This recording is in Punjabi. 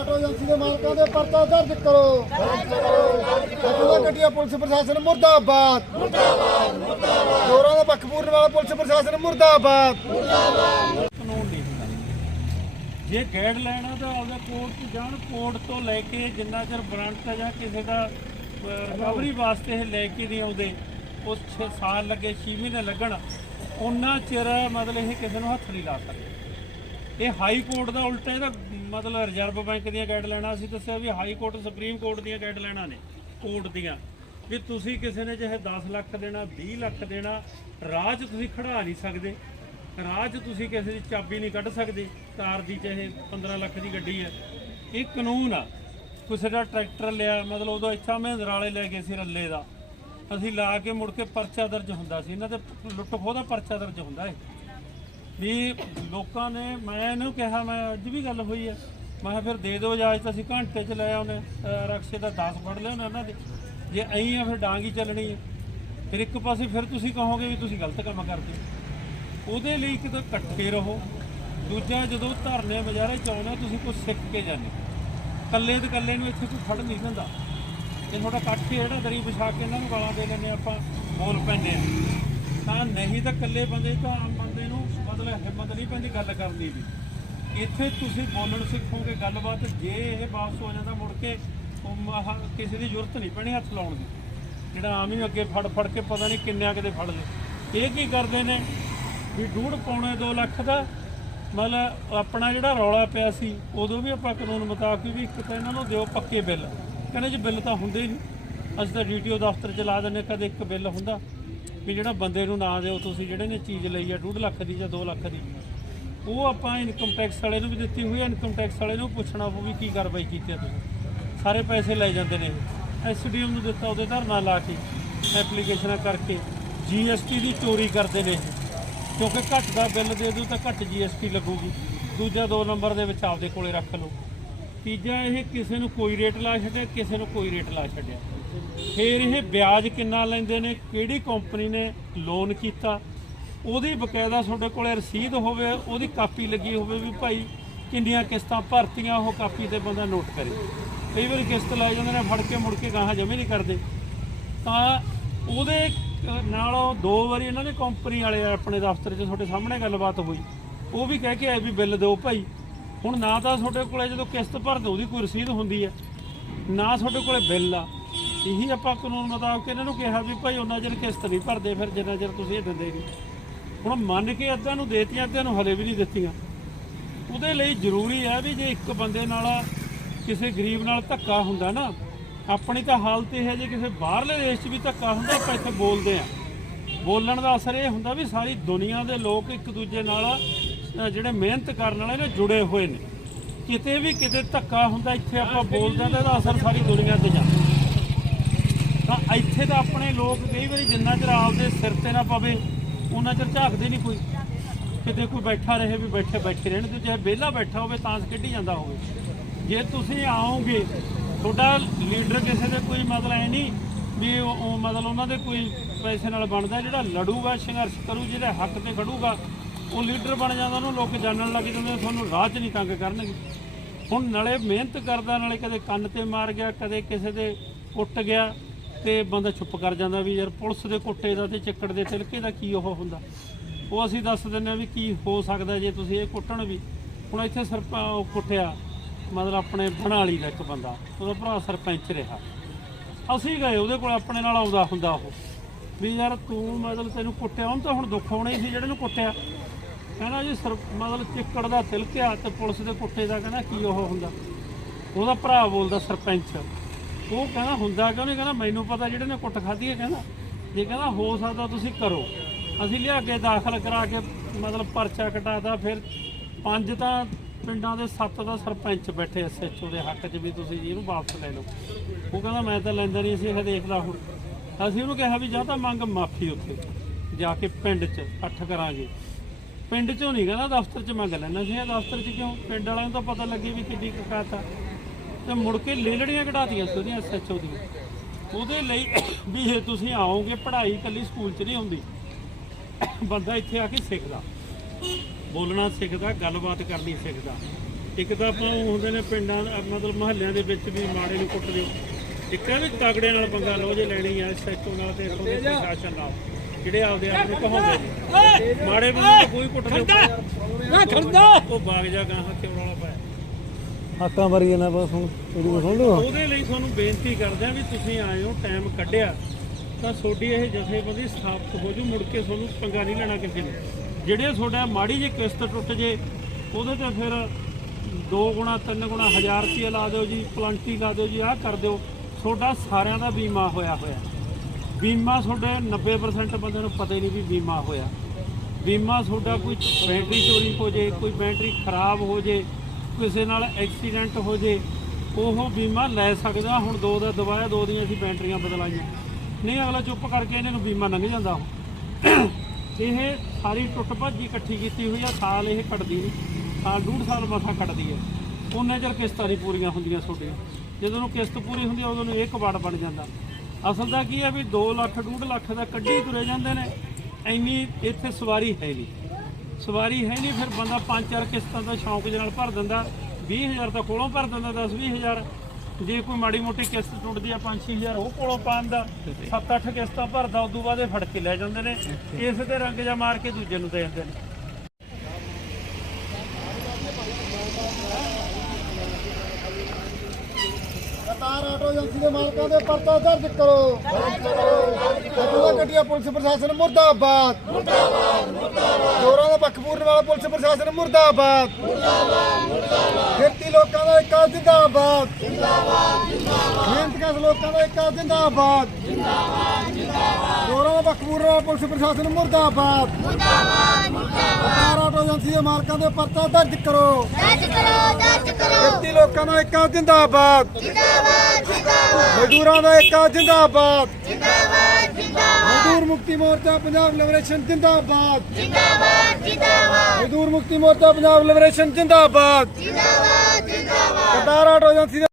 ਆਟੋ ਏਜੰਸੀ ਦੇ ਮਾਲਕਾਂ ਦੇ ਪਰਚਾ ਦਰਜ ਕਰੋ। ਅਜੂਦਾ ਗੱਡੀਆਂ ਪੁਲਿਸ ਪ੍ਰਸ਼ਾਸਨ ਮੁਰਦਾਬਾਦ। ਮੁਰਦਾਬਾਦ ਮੁਰਦਾਬਾਦ ਚੋਰਾਂ ਦਾ ਪੱਖ ਪੂਰਨ ਵਾਲਾ ਪੁਲਿਸ ਪ੍ਰਸ਼ਾਸਨ ਮੁਰਦਾਬਾਦ। ਕਾਨੂੰਨ ਨਹੀਂ ਹੁੰਦਾ ਜੇ ਗਾਈਡ ਲੈਣਾ ਤਾਂ ਆਪਦਾ ਕੋਰਟ 'ਚ ਜਾਣ, ਕੋਰਟ ਤੋਂ ਲੈ ਕੇ ਜਿੰਨਾ ਚਿਰ ਵਾਰੰਟ ਜਾਂ ਕਿਸੇ ਦਾ ਰਿਕਵਰੀ ਵਾਸਤੇ ਇਹ ਲੈ ਕੇ ਨਹੀਂ ਆਉਂਦੇ ਉਸ 6 ਸਾਲ ਲੱਗੇ 6 ਮਹੀਨੇ ਲੱਗਣ, ਉਹਨਾਂ ਚਿਰ ਮਤਲਬ ਇਹ ਕਿਸੇ ਨੂੰ ਹੱਥ ਨਹੀਂ ਲਾ ਸਕਦੇ। ਇਹ ਹਾਈ ਕੋਰਟ ਦਾ ਉਲਟਾ ਇਹਦਾ ਮਤਲਬ ਰਿਜ਼ਰਵ ਬੈਂਕ ਦੀਆਂ ਗਾਈਡਲਾਈਨਾਂ ਅਸੀਂ ਦੱਸਿਆ ਵੀ ਹਾਈ ਕੋਰਟ, ਸੁਪਰੀਮ ਕੋਰਟ ਦੀਆਂ ਗਾਈਡਲਾਈਨਾਂ ਨੇ ਕੋਰਟ ਦੀਆਂ। ਵੀ ਤੁਸੀਂ ਕਿਸੇ ਨੇ ਚਾਹੇ 10 ਲੱਖ ਦੇਣਾ 20 ਲੱਖ ਦੇਣਾ, ਰਾਹ 'ਚ ਤੁਸੀਂ ਖੜਾ ਨਹੀਂ ਸਕਦੇ। ਰਾਹ 'ਚ ਤੁਸੀਂ ਕਿਸੇ ਦੀ ਚਾਬੀ ਨਹੀਂ ਕੱਢ ਸਕਦੇ। ਕਾਰ ਦੀ ਚਾਹੇ 15 ਲੱਖ ਦੀ ਗੱਡੀ ਹੈ। ਇਹ ਕਾਨੂੰਨ ਆ। ਕਿਸੇ ਦਾ ਟਰੈਕਟਰ ਲਿਆ, ਮਤਲਬ ਉਦੋਂ ਇੱਥਾ ਮਹਿੰਦਰ ਵਾਲੇ ਲੈ ਗਏ ਸੀ ਰੱਲੇ ਦਾ। ਅਸੀਂ ਲਾ ਕੇ ਮੁੜ ਕੇ ਪਰਚਾ ਦਰਜ ਹੁੰਦਾ ਸੀ। ਇਹਨਾਂ ਤੇ ਲੁੱਟ ਖੋਹ ਦਾ ਪਰਚਾ ਦਰਜ ਹੁੰਦਾ ਹੈ। ਵੀ ਲੋਕਾਂ ਨੇ ਮੈਂ ਇਹਨੂੰ ਕਿਹਾ ਮੈਂ ਅੱਜ ਵੀ ਗੱਲ ਹੋਈ ਹੈ। ਮੈਂ ਕਿਹਾ ਫਿਰ ਦੇ ਦਿਓ ਇਜਾਜ਼ਤ ਅਸੀਂ ਘੰਟੇ ਚ ਲੈ ਆਉਨੇ ਰਕਸ਼ੇ ਦਾ 10 ਫੜ ਲਿਆ ਉਹਨਾਂ ਦੇ। ਜੇ ਐਂ ਆ ਫਿਰ ਡਾਂਗ ਹੀ ਚੱਲਣੀ ਹੈ। ਫਿਰ ਇੱਕ ਪਾਸੇ ਫਿਰ ਤੁਸੀਂ ਕਹੋਗੇ ਵੀ ਤੁਸੀਂ ਗਲਤ ਕੰਮ ਕਰਦੇ ਹੋ। ਉਹਦੇ ਲਈ ਇੱਕ ਤਾਂ ਇਕੱਠੇ ਰਹੋ। ਦੂਜਾ ਜਦੋਂ ਧਰਨੇ ਮਜਾਰੇ ਚ ਆਉਂਦੇ ਹੋ, ਤੁਸੀਂ ਕੁਝ ਸਿੱਖ ਕੇ ਜਾਂਦੇ ਹੋ। ਇਕੱਲੇ ਤੇ ਇਕੱਲੇ ਨੂੰ ਇੱਥੇ ਕੋਈ ਫੜ ਨਹੀਂ ਦਿੰਦਾ। ਇਹ ਤੁਹਾਡਾ ਇਕੱਠ ਜਿਹੜਾ ਦਰੀ ਵਿਛਾ ਕੇ ਇਹਨਾਂ ਨੂੰ ਗਾਲਾਂ ਦੇ ਲੈਂਦੇ ਆਪਾਂ ਬੋਲ ਪੈਂਦੇ ਆ ਤਾਂ ਨਹੀਂ ਤਾਂ ਇਕੱਲੇ ਬੰਦੇ ਤਾਂ ਮਤਲਬ ਹਿੰਮਤ ਨਹੀਂ ਪੈਂਦੀ ਗੱਲ ਕਰਨ ਦੀ ਵੀ। ਇੱਥੇ ਤੁਸੀਂ ਬੋਲਣ ਸਿੱਖੋਗੇ ਗੱਲਬਾਤ ਜੇ ਇਹ ਵਾਪਸ ਹੋ ਜਾਂਦਾ ਮੁੜ ਕੇ ਕਿਸੇ ਦੀ ਜ਼ਰੂਰਤ ਨਹੀਂ ਪੈਣੀ ਹੱਥ ਲਾਉਣ ਦੀ। ਜਿਹੜਾ ਆਮ ਹੀ ਅੱਗੇ ਫੜ ਫੜ ਕੇ ਪਤਾ ਨਹੀਂ ਕਿੰਨਿਆਂ ਕਿਤੇ ਫੜ ਲਏ। ਇਹ ਕੀ ਕਰਦੇ ਨੇ ਵੀ ਡੂਢ ਪੌਣੇ 2 ਲੱਖ ਦਾ ਮਤਲਬ ਆਪਣਾ ਜਿਹੜਾ ਰੌਲਾ ਪਿਆ ਸੀ, ਉਦੋਂ ਵੀ ਆਪਾਂ ਕਾਨੂੰਨ ਮੁਤਾਬਕ ਵੀ ਇੱਕ ਤਾਂ ਇਹਨਾਂ ਨੂੰ ਦਿਓ ਪੱਕੇ ਬਿੱਲ। ਕਹਿੰਦੇ ਜੀ ਬਿੱਲ ਤਾਂ ਹੁੰਦੇ ਹੀ ਨਹੀਂ। ਅਸੀਂ ਤਾਂ ਡੀਟੀਓ ਦਫ਼ਤਰ ਚ ਲਾ ਦਿੰਦੇ ਕਦੇ ਇੱਕ ਬਿੱਲ ਹੁੰਦਾ। ਵੀ ਜਿਹੜਾ ਬੰਦੇ ਨੂੰ ਨਾ ਦਿਓ, ਤੁਸੀਂ ਜਿਹੜੇ ਨੇ ਚੀਜ਼ ਲਈ ਆ 2 ਲੱਖ ਦੀ ਜਾਂ 2 ਲੱਖ ਦੀ। ਉਹ ਆਪਾਂ ਇਨਕਮ ਟੈਕਸ ਵਾਲੇ ਨੂੰ ਵੀ ਦਿੱਤੀ ਹੋਈ ਹੈ ਇਨਕਮ ਟੈਕਸ ਵਾਲੇ ਨੂੰ ਪੁੱਛਣਾ ਪਊ ਵੀ ਕੀ ਕਾਰਵਾਈ ਕੀਤੀ ਹੈ ਤੁਸੀਂ। ਸਾਰੇ ਪੈਸੇ ਲੈ ਜਾਂਦੇ ਨੇ ਐਸਡੀਐਮ ਨੂੰ ਦਿੱਤਾ, ਉਹਦੇ ਧਰਨਾ ਲਾ ਕੇ ਐਪਲੀਕੇਸ਼ਨਾਂ ਕਰਕੇ ਜੀਐਸਟੀ ਦੀ ਚੋਰੀ ਕਰਦੇ ਨੇ ਇਹ। ਕਿਉਂਕਿ ਘੱਟ ਦਾ ਬਿੱਲ ਦੇ ਦੂ ਤਾਂ ਘੱਟ ਜੀਐਸਟੀ ਲੱਗੂਗੀ। ਦੂਜਾ ਦੋ ਨੰਬਰ ਦੇ ਵਿੱਚ ਆਪਦੇ ਕੋਲੇ ਰੱਖ ਲਓ। ਤੀਜਾ ਇਹ, ਕਿਸੇ ਨੂੰ ਕੋਈ ਰੇਟ ਲਾ ਛੱਡਿਆ, ਕਿਸੇ ਨੂੰ ਕੋਈ ਰੇਟ ਲਾ ਛੱਡਿਆ। ਫਿਰ ਇਹ ਵਿਆਜ ਕਿੰਨਾ ਲੈਂਦੇ ਨੇ? ਕਿਹੜੀ ਕੰਪਨੀ ਨੇ ਲੋਨ ਕੀਤਾ? ਉਹਦੀ ਬਕਾਇਦਾ ਤੁਹਾਡੇ ਕੋਲੇ ਰਸੀਦ ਹੋਵੇ, ਉਹਦੀ ਕਾਪੀ ਲੱਗੀ ਹੋਵੇ ਵੀ ਭਾਈ ਕਿੰਨੀਆਂ ਕਿਸ਼ਤਾਂ ਭਰਤੀਆਂ, ਉਹ ਕਾਪੀ ਤੇ ਬੰਦਾ ਨੋਟ ਕਰੇ। ਕਈ ਵਾਰੀ ਕਿਸ਼ਤ ਲੈ ਜਾਂਦੇ ਨੇ, ਫੜ ਕੇ ਮੁੜ ਕੇ ਗਾਹਾਂ ਜਮੇ ਨਹੀਂ ਕਰਦੇ। ਤਾਂ ਉਹਦੇ ਨਾਲੋਂ ਦੋ ਵਾਰੀ ਇਹਨਾਂ ਨੇ ਕੰਪਨੀ ਵਾਲੇ ਆਪਣੇ ਦਫ਼ਤਰ 'ਚ ਤੁਹਾਡੇ ਸਾਹਮਣੇ ਗੱਲਬਾਤ ਹੋਈ। ਉਹ ਵੀ ਕਹਿ ਕੇ ਆਏ ਵੀ ਬਿੱਲ ਦਿਓ ਭਾਈ। ਹੁਣ ਨਾ ਤਾਂ ਤੁਹਾਡੇ ਕੋਲੇ ਜਦੋਂ ਕਿਸ਼ਤ ਭਰਦੇ, ਉਹਦੀ ਕੋਈ ਰਸੀਦ ਹੁੰਦੀ ਹੈ। ਨਾ ਤੁਹਾਡੇ ਕੋਲੇ ਬਿੱਲ ਆ। ਇਹੀ ਆਪਾਂ ਕਾਨੂੰਨ ਮੁਤਾਬਕ ਇਹਨਾਂ ਨੂੰ ਕਿਹਾ ਵੀ ਭਾਈ ਉਹਨਾਂ ਚਿਰ ਕਿਸ਼ਤ ਨਹੀਂ ਭਰਦੇ ਫਿਰ ਜਿੰਨਾ ਚਿਰ ਤੁਸੀਂ ਇਹ ਦਿੰਦੇ ਨਹੀਂ। ਹੁਣ ਮੰਨ ਕੇ ਅੱਧਿਆਂ ਨੂੰ ਦੇਤੀਆਂ ਅੱਧਿਆਂ ਨੂੰ ਹਲੇ ਵੀ ਨਹੀਂ ਦਿੱਤੀਆਂ। ਉਹਦੇ ਲਈ ਜ਼ਰੂਰੀ ਹੈ ਵੀ ਜੇ ਇੱਕ ਬੰਦੇ ਨਾਲ ਕਿਸੇ ਗਰੀਬ ਨਾਲ ਧੱਕਾ ਹੁੰਦਾ ਨਾ ਆਪਣੀ ਤਾਂ ਹਾਲਤ ਇਹ ਹੈ ਜੇ ਕਿਸੇ ਬਾਹਰਲੇ ਦੇਸ਼ 'ਚ ਵੀ ਧੱਕਾ ਹੁੰਦਾ ਆਪਾਂ ਇੱਥੇ ਬੋਲਦੇ ਆ ਬੋਲਣ ਦਾ ਅਸਰ ਇਹ ਹੁੰਦਾ ਵੀ ਸਾਰੀ ਦੁਨੀਆ ਦੇ ਲੋਕ ਇੱਕ ਦੂਜੇ ਨਾਲ ਜਿਹੜੇ ਮਿਹਨਤ ਕਰਨ ਵਾਲੇ ਨੇ ਜੁੜੇ ਹੋਏ ਨੇ। ਕਿਤੇ ਵੀ ਕਿਤੇ ਧੱਕਾ ਹੁੰਦਾ ਇੱਥੇ ਆਪਾਂ ਬੋਲਦੇ ਆ ਤਾਂ ਅਸਰ ਸਾਰੀ ਦੁਨੀਆ ਤੇ ਜਾਂਦਾ। ਤਾਂ ਇੱਥੇ ਤਾਂ ਆਪਣੇ ਲੋਕ ਕਈ ਵਾਰੀ ਜਿੰਨਾ ਚਿਰ ਆਪਦੇ ਸਿਰ ਤੇ ਨਾ ਪਵੇ, ਉਹਨਾਂ ਚਿਰ ਝਾਕਦੇ ਨਹੀਂ ਕੋਈ। ਕਿਤੇ ਕੋਈ ਬੈਠਾ ਰਹੇ ਵੀ ਬੈਠੇ ਬੈਠੇ ਰਹਿਣ ਤੇ ਚਾਹੇ ਵਿਹਲਾ ਬੈਠਾ ਹੋਵੇ ਤਾਂ ਖੇਡੀ ਜਾਂਦਾ ਹੋਵੇ। ਜੇ ਤੁਸੀਂ ਆਓਗੇ, ਤੁਹਾਡਾ ਲੀਡਰ ਕਿਸੇ ਦੇ ਕੋਈ ਮਤਲਬ ਹੈ ਨਹੀਂ ਵੀ ਉਹ ਮਤਲਬ ਉਹਨਾਂ ਦੇ ਕੋਈ ਪੈਸੇ ਨਾਲ ਬਣਦਾ, ਜਿਹੜਾ ਲੜੂਗਾ, ਸੰਘਰਸ਼ ਕਰੂ, ਜਿਹਦੇ ਹੱਕ ਤੇ ਖੜੂਗਾ, ਉਹ ਲੀਡਰ ਬਣ ਜਾਂਦਾ, ਉਹਨੂੰ ਲੋਕ ਜਾਣਨ ਲੱਗ ਜਾਂਦੇ ਤੁਹਾਨੂੰ ਰਾਹ 'ਚ ਨਹੀਂ ਤੰਗ ਕਰਨਗੇ। ਹੁਣ ਨਾਲੇ ਮਿਹਨਤ ਕਰਦਾ, ਨਾਲੇ ਕਦੇ ਕੰਨ ਤੇ ਮਾਰ ਗਿਆ, ਕਦੇ ਕਿਸੇ ਦੇ ਕੁੱਟ ਗਿਆ ਤੇ ਬੰਦਾ ਚੁੱਪ ਕਰ ਜਾਂਦਾ ਵੀ ਯਾਰ ਪੁਲਿਸ ਦੇ ਕੁੱਟੇ ਦਾ ਤੇ ਚੱਕੜ ਦੇ ਤਿਲਕੇ ਦਾ ਕੀ ਉਹ ਹੁੰਦਾ? ਉਹ ਅਸੀਂ ਦੱਸ ਦਿੰਦੇ ਹਾਂ ਵੀ ਕੀ ਹੋ ਸਕਦਾ ਜੇ ਤੁਸੀਂ ਇਹ ਕੁੱਟਣ ਵੀ। ਹੁਣ ਇੱਥੇ ਸਰਪ ਉਹ ਕੁੱਟਿਆ, ਮਤਲਬ ਆਪਣੇ ਬਣਾਲੀ ਦਾ ਇੱਕ ਬੰਦਾ, ਉਹਦਾ ਭਰਾ ਸਰਪੰਚ ਰਿਹਾ। ਅਸੀਂ ਗਏ, ਉਹਦੇ ਕੋਲ ਆਪਣੇ ਨਾਲ ਆਉਂਦਾ ਹੁੰਦਾ ਉਹ। ਵੀ ਯਾਰ ਤੂੰ ਮਤਲਬ ਤੈਨੂੰ ਕੁੱਟਿਆ, ਉਹਨੂੰ ਤਾਂ ਹੁਣ ਦੁੱਖ ਹੋਣਾ ਹੀ ਸੀ ਜਿਹੜੇ ਨੂੰ ਕੁੱਟਿਆ। ਕਹਿੰਦਾ ਜੀ ਸਰ, ਮਤਲਬ ਚਿੱਕੜ ਦਾ ਤਿਲਕਿਆ ਤੇ ਪੁਲਿਸ ਦੇ ਕੁੱਟੇ ਦਾ ਕਹਿੰਦਾ ਕੀ ਉਹ ਹੁੰਦਾ? ਉਹਦਾ ਭਰਾ ਬੋਲਦਾ ਸਰਪੰਚ। ਉਹ ਕਹਿੰਦਾ ਹੁੰਦਾ ਕਿਉਂ ਨਹੀਂ? ਕਹਿੰਦਾ ਮੈਨੂੰ ਪਤਾ ਜਿਹੜੇ ਨੇ ਕੁੱਟ ਖਾਧੀ ਹੈ, ਕਹਿੰਦਾ। ਜੇ ਕਹਿੰਦਾ ਹੋ ਸਕਦਾ ਤੁਸੀਂ ਕਰੋ। ਅਸੀਂ ਲਿਆ ਕੇ ਦਾਖਲ ਕਰਾ ਕੇ ਮਤਲਬ ਪਰਚਾ ਕਟਾਤਾ, ਫਿਰ ਪੰਜ ਤਾਂ ਪਿੰਡਾਂ ਦੇ ਸੱਤ ਦਾ ਸਰਪੰਚ ਬੈਠੇ ਐਸਐਚਓ ਦੇ ਹੱਕ 'ਚ ਵੀ ਤੁਸੀਂ ਜੀ ਇਹਨੂੰ ਵਾਪਸ ਲੈ ਲਓ। ਉਹ ਕਹਿੰਦਾ ਮੈਂ ਤਾਂ ਲੈਂਦਾ ਨਹੀਂ ਸੀ ਇਹ ਦੇਖਦਾ ਹੁਣ। ਅਸੀਂ ਉਹਨੂੰ ਕਿਹਾ ਵੀ ਜਾਂ ਤਾਂ ਮੰਗ ਮਾਫੀ ਉੱਥੇ, ਜਾ ਕੇ ਪਿੰਡ 'ਚ ਇਕੱਠ ਕਰਾਂਗੇ। ਪਿੰਡ 'ਚੋਂ ਨਹੀਂ ਕਹਿੰਦਾ, ਦਫ਼ਤਰ 'ਚ ਮੰਗ ਲੈਣਾ ਸੀ। ਇਹ ਦਫ਼ਤਰ 'ਚ ਕਿਉਂ? ਪਿੰਡ ਵਾਲਿਆਂ ਨੂੰ ਤਾਂ ਪਤਾ ਲੱਗੇ ਵੀ ਕਿੱਡੀ ਕਕਾਤਾ ਤੇ ਮੁੜ ਕੇ ਲੇਲੜੀਆਂ ਕਢਾਤੀਆਂ ਸੀ ਉਹਦੀਆਂ ਐਸਐਚਓ ਦੀਆਂ। ਉਹਦੇ ਲਈ ਵੀ ਇਹ ਤੁਸੀਂ ਆਓਗੇ ਪੜ੍ਹਾਈ ਇਕੱਲੀ ਸਕੂਲ 'ਚ ਨਹੀਂ ਹੁੰਦੀ। ਬੰਦਾ ਇੱਥੇ ਆ ਕੇ ਸਿੱਖਦਾ। ਬੋਲਣਾ ਸਿੱਖਦਾ ਗੱਲਬਾਤ ਕਰਨੀ ਸਿੱਖਦਾ। ਇੱਕ ਤਾਂ ਆਪਾਂ ਉਹ ਹੁੰਦੇ ਨੇ ਪਿੰਡਾਂ ਦਾ ਮਤਲਬ ਮਹੱਲਿਆਂ ਦੇ ਵਿੱਚ ਵੀ ਮਾੜੇ ਨੂੰ ਕੁੱਟ ਦਿਓ ਇੱਕ ਹੈ ਵੀ ਤਗੜੇ ਨਾਲ ਪੰਗਾ ਲਓ ਜੇ ਲੈਣੀ ਆ ਸੈਕਟਰ ਨਾਲ ਤੇ ਇੱਥੋਂ ਦੇ ਪ੍ਰਸ਼ਾਸਨ ਨਾਲ ਜਿਹੜੇ ਆਪਦੇ ਆਪ ਨੂੰ ਕਹਾਉਂਦੇ ਨੇ। ਮਾੜੇ ਬੰਦੇ ਨੂੰ ਕੋਈ ਕੁੱਟ ਦਿਓ ਨਾ ਖੜਦਾ ਉਹ ਬਾਗ ਜਾ ਗਾਂ ਹੱਥੇ ਵਾਲਾ ਹੱਕਾਂ ਮਾਰੀ ਜਾਣਾ ਬਸ ਹੁਣ, ਇਹਦੀ ਸੁਣ ਲਓ। ਉਹਦੇ ਲਈ ਤੁਹਾਨੂੰ ਬੇਨਤੀ ਕਰਦੇ ਆ ਵੀ ਤੁਸੀਂ ਆਏ ਹੋ ਟਾਈਮ ਕੱਢਿਆ, ਤਾਂ ਤੁਹਾਡੀ ਇਹ ਜਥੇਬੰਦੀ ਸਥਾਪਿਤ ਹੋ ਜੂ, ਮੁੜ ਕੇ ਤੁਹਾਨੂੰ ਪੰਗਾ ਨਹੀਂ ਲੈਣਾ ਕਿਸੇ ਨੇ। ਜਿਹੜੇ ਤੁਹਾਡਾ ਮਾੜੀ ਜਿਹੀ ਕਿਸ਼ਤ ਟੁੱਟ ਜੇ, ਉਹਦੇ ਤੇ ਫਿਰ 2 ਗੁਣਾ 3 ਗੁਣਾ 1000 ਰੁਪਏ ਲਾ ਦਿਓ ਜੀ, ਪਲੰਟੀ ਲਾ ਦਿਓ ਜੀ, ਆਹ ਕਰ ਦਿਓ। ਤੁਹਾਡਾ ਸਾਰਿਆਂ ਦਾ ਬੀਮਾ ਹੋਇਆ ਹੋਇਆ। ਬੀਮਾ ਤੁਹਾਡੇ 90% ਬੰਦੇ ਨੂੰ ਪਤਾ ਹੀ ਨਹੀਂ ਵੀ ਬੀਮਾ ਹੋਇਆ। ਬੀਮਾ ਤੁਹਾਡਾ ਕੋਈ ਬੈਟਰੀ ਚੋਰੀ ਹੋ ਜੇ, ਕੋਈ ਬੈਟਰੀ ਖਰਾਬ ਹੋ ਜੇ ਕਿਸੇ ਨਾਲ ਐਕਸੀਡੈਂਟ ਹੋ ਜੇ, ਉਹ ਬੀਮਾ ਲੈ ਸਕਦਾ। ਹੁਣ ਦੋ ਦਾ ਦਵਾਇਆ ਦੋ ਦੀਆਂ ਅਸੀਂ ਬੈਟਰੀਆਂ ਬਦਲਾਈਆਂ। ਨਹੀਂ, ਅਗਲਾ ਚੁੱਪ ਕਰਕੇ ਇਹਨਾਂ ਨੂੰ ਬੀਮਾ ਲੰਘ ਜਾਂਦਾ ਉਹ। ਇਹ ਸਾਰੀ ਟੁੱਟ ਭੱਜੀ ਇਕੱਠੀ ਕੀਤੀ ਹੋਈ ਆ, ਸਾਲ ਇਹ ਕੱਟਦੀ ਨਹੀਂ। ਸਾਲ, ਡੂਢ ਸਾਲ ਮਸਾ ਕੱਟਦੀ ਹੈ ਉਹਨੇ ਚਿਰ ਕਿਸ਼ਤਾਂ ਨਹੀਂ ਪੂਰੀਆਂ ਹੁੰਦੀਆਂ ਤੁਹਾਡੀਆਂ। ਜਦੋਂ ਨੂੰ ਕਿਸ਼ਤ ਪੂਰੀ ਹੁੰਦੀ ਆ, ਉਦੋਂ ਨੂੰ ਇਹ ਕਬਾੜ ਬਣ ਜਾਂਦਾ। ਅਸਲ ਦਾ ਕੀ ਹੈ ਵੀ 2 ਲੱਖ, ਡੂਢ ਲੱਖ ਦਾ ਕੱਢੀ ਤੁਰੇ ਜਾਂਦੇ ਨੇ। ਇੰਨੀ ਇੱਥੇ ਸਵਾਰੀ ਹੈ ਨਹੀਂ। ਸਵਾਰੀ ਹੈ ਨਹੀਂ ਫਿਰ ਬੰਦਾ ਪੰਜ ਚਾਰ ਕਿਸ਼ਤਾਂ ਦਾ ਸ਼ੌਂਕ ਦੇ ਨਾਲ ਭਰ ਦਿੰਦਾ 20000 ਤਾਂ ਕੋਲੋਂ ਭਰ ਦਿੰਦਾ 10 20000 ਜੇ ਕੋਈ ਮਾੜੀ ਮੋਟੀ ਕਿਸ਼ਤ ਟੁੱਟਦੀ ਆ 5-6000 ਉਹ ਕੋਲੋਂ ਪਾਉਂਦਾ 7-8 ਕਿਸ਼ਤਾਂ ਭਰਦਾ ਉਦੋਂ ਬਾਅਦ ਇਹ ਫੜ ਕੇ ਲੈ ਜਾਂਦੇ ਨੇ ਇਸ ਤੇ ਰੰਗ ਜਾ ਮਾਰ ਕੇ ਦੂਜੇ ਨੂੰ ਦੇ ਜਾਂਦੇ ਨੇ ਕਤਾਰ ਆਟੋ ਏਜੰਸੀ ਦੇ ਮਾਲਕਾਂ ਦੇ ਪਰਚਾ ਦਰਜ ਕਰੋ। ਕਤੂਆ ਗੱਡੀਆਂ ਪੁਲਿਸ ਪ੍ਰਸ਼ਾਸਨ ਮੁਰਦਾਬਾਦ। ਮੁਰਦਾਬਾਦ ਮੁਰਦਾਬਾਦ ਚੋਰਾਂ ਦਾ ਪੱਖ ਪੂਰਨ ਵਾਲਾ ਪੁਲਿਸ ਪ੍ਰਸ਼ਾਸਨ ਮੁਰਦਾਬਾਦ। ਮੁਰਦਾਬਾਦ ਮੁਰਦਾਬਾਦ ਫਿਰਤੀ ਲੋਕਾਂ ਦਾ ਇੱਕ ਜਿੰਦਾਬਾਦ। ਜਿੰਦਾਬਾਦ ਜਿੰਦਾਬਾਦ ਮਿਹਨਤਕਸ਼ ਲੋਕਾਂ ਦਾ ਇੱਕ ਜਿੰਦਾਬਾਦ। ਜਿੰਦਾਬਾਦ ਜਿੰਦਾਬਾਦ ਚੋਰਾਂ ਦਾ ਪੱਖ ਪੂਰਨ ਵਾਲਾ ਪੁਲਿਸ ਪ੍ਰਸ਼ਾਸਨ ਮੁਰਦਾਬਾਦ। ਮੁਰਦਾਬਾਦ ਮੁਰਦਾਬਾਦ ਕਤਾਰ ਆਟੋ ਏਜੰਸੀ ਦੇ ਮਾਲਕਾਂ ਦੇ ਪਰਚਾ ਦਰਜ ਕਰੋ। ਦਰਜ ਕਰੋ ਦਰਜ ਕਰੋ। ਫਿਰਤੀ ਲੋਕਾਂ ਦਾ ਇੱਕ ਜਿੰਦਾਬਾਦ ਜਿੰਦਾਬਾਦ। ਜਿੰਦਾਬਾਦ। ਮਜ਼ਦੂਰਾਂ ਦਾ ਇੱਕ ਜਿੰਦਾਬਾਦ। ਜਿੰਦਾਬਾਦ ਜਿੰਦਾਬਾਦ। ਮਜ਼ਦੂਰ ਮੁਕਤੀ ਮੋਰਚਾ ਪੰਜਾਬ ਲਿਬਰੇਸ਼ਨ ਜਿੰਦਾਬਾਦ। ਜਿੰਦਾਬਾਦ ਜਿੰਦਾਬਾਦ। ਮਜ਼ਦੂਰ ਮੁਕਤੀ ਮੋਰਚਾ ਪੰਜਾਬ ਲਿਬਰੇਸ਼ਨ ਜਿੰਦਾਬਾਦ। ਜਿੰਦਾਬਾਦ ਜਿੰਦਾਬਾਦ। Auto agency